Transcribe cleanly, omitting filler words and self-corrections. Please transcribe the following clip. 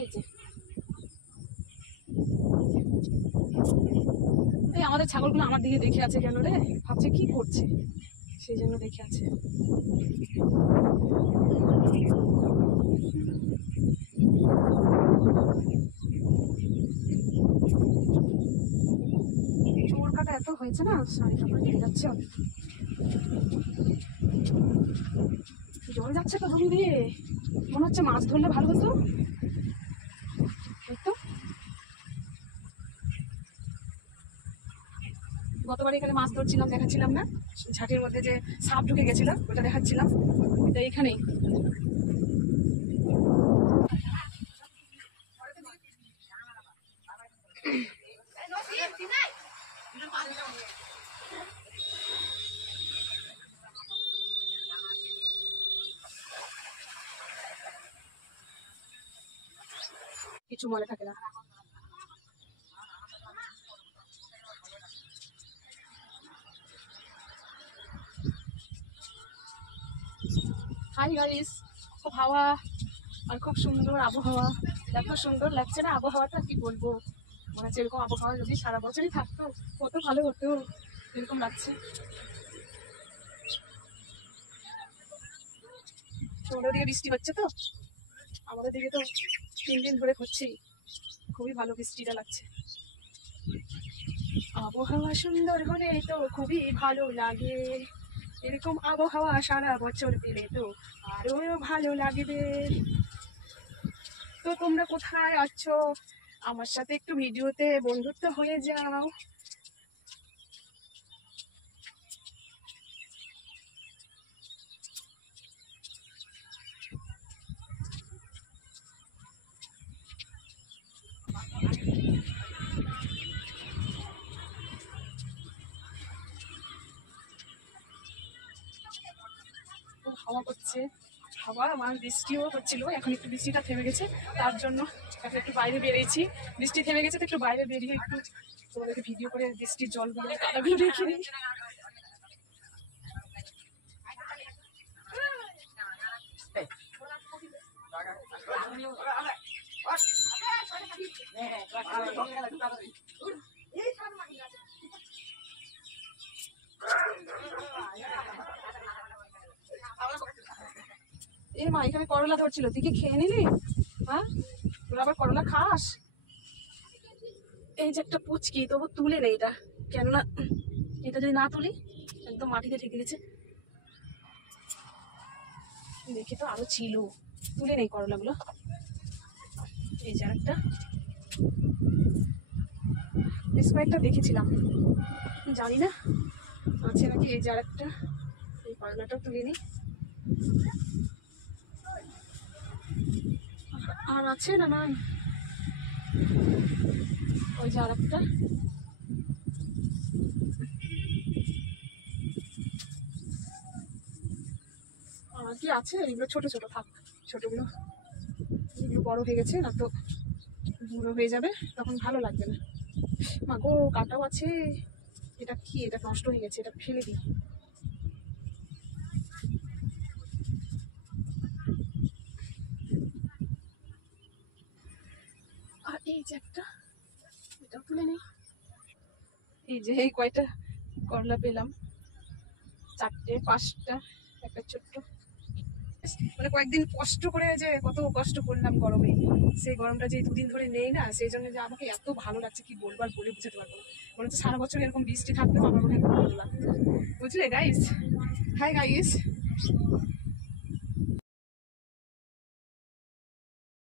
এই যে এই আমাদের ছাগলগুলো আমার দিকে দেখে আছে কেন রে, ভাবছে কি করছে, সেই জন্য দেখে আছে। চোর কাটা এত হয়েছে না, শাড়ি কাপড় নিয়ে যাচ্ছে। জল যাচ্ছে তো জমি দিয়ে, মনে হচ্ছে মাছ ধরলে ভালো হতো। তো গতবার এখানে মাছ ধরছিলাম, দেখাচ্ছিলাম না ঝাঁটির মধ্যে যে সাপ ঢুকে গেছিল, ওটা দেখাচ্ছিলাম। এটা এখানেই কিছু মনে থাকে না। হাই গাইস, খুব হাওয়া আর খুব সুন্দর আবহাওয়া, দেখো সুন্দর লাগছে না আবহাওয়াটা, কি বলবো, মানে যেরকম আবহাওয়া যদি সারা বছরই থাকতো কত ভালো হতো, এরকম লাগছে। তোমাদের দিকে বৃষ্টি হচ্ছে তো, আমাদের দিকে তো 3 দিন ধরে হচ্ছে, খুবই ভালো বৃষ্টিটা লাগছে। আবহাওয়া সুন্দর হলে তো খুবই ভালো লাগে, এরকম আবহাওয়া সারা বছর পেলে তো আরো ভালো লাগবে। তো তোমরা কোথায় আছো, আমার সাথে একটু ভিডিওতে বন্ধুত্ব হয়ে যাও। হাওয়া করছে, হাওয়া আমার বৃষ্টিও হচ্ছিল, এখন একটু বৃষ্টিটা থেমে গেছে, তার জন্য এখন একটু বাইরে বেরিয়েছি। বৃষ্টি থেমে গেছে তো একটু বাইরে বেরিয়ে একটু তোমাদেরকে ভিডিও করে বৃষ্টির জলগুলো কাদাগুলো রেখে দিই। এ মা, এখানে করলা ধরছিল, তুই কি খেয়ে নিলি? হ্যাঁ, তোর আবার করলা খাস? এই যে একটা পুচকি, তবু তুলে নেই এটা, কেননা এটা যদি না তুলি একদম মাটিতে ঠেকে গেছে। দেখি তো আরো ছিল, তুলে নেই করলাগুলো। এই যে একটা, বেশ কয়েকটা দেখেছিলাম, জানি না আছে নাকি। এই যে একটা, এই করলাটাও তুলে নিই। আর আছে না নাই, ওই যে আর একটা। আর কি আছে, এগুলো ছোট ছোট থাক, ছোটগুলো, এগুলো বড় হয়ে গেছে না তো বুড়ো হয়ে যাবে, তখন ভালো লাগবে না। মাগো কাটাও আছে, এটা কি, এটা নষ্ট হয়ে গেছে, এটা ফেলে দিই। আর এই যে একটা, এটাও তুলে নেই। এই যে এই কয়টা করলা পেলাম, 4টে 5টা, একটা ছোট্ট। মানে কয়েকদিন কষ্ট করে, যে কত কষ্ট করলাম গরমে, সেই গরমটা যে 2 দিন ধরে নেই না, সেই জন্য যে আমাকে এত ভালো লাগছে কি বলবো, আর বলে বুঝাতে পারবো না। মনে হচ্ছে সারা বছর এরকম বৃষ্টি থাকলেও আমার মনে হয় ভালো লাগতো, বুঝলে গাইস? Hi guys,